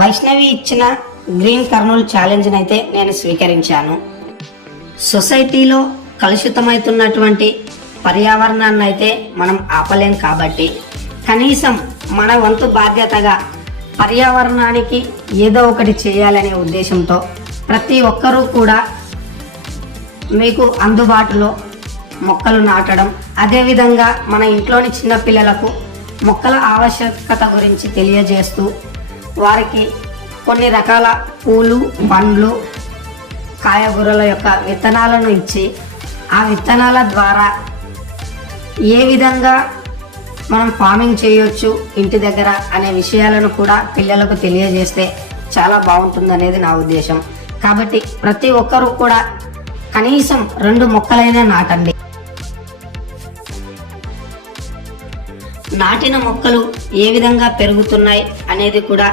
వైష్ణవి ఇచ్చిన green Kurnool challenge అయితే నేను స్వీకరించాను. సొసైటీలో కలుషితమవుతున్నటువంటి పర్యావరణాన్ని అయితే మనం ఆపలేం కాబట్టి కనీసం మన వంతు బాధ్యతగా పర్యావరణానికి ఏదో ఒకటి చేయాలనే ఉద్దేశంతో ప్రతి ఒక్కరూ కూడా మీకు అందుబాటులో మొక్కలు నాటడం, అదేవిధంగా మన ఇంట్లోని చిన్నపిల్లలకు మొక్కల ఆవశ్యకత గురించి తెలియజేస్తూ వారికి కొన్ని రకాల పూలు, పండ్లు, కాయగూరల యొక్క విత్తనాలను ఇచ్చి ఆ విత్తనాల ద్వారా ఏ విధంగా మనం ఫార్మింగ్ చేయొచ్చు ఇంటి దగ్గర అనే విషయాలను కూడా పిల్లలకు తెలియజేస్తే చాలా బాగుంటుందనేది నా ఉద్దేశం. కాబట్టి ప్రతి ఒక్కరూ కూడా కనీసం 2 మొక్కలైనా నాటండి. నాటిన మొక్కలు ఏ విధంగా పెరుగుతున్నాయి అనేది కూడా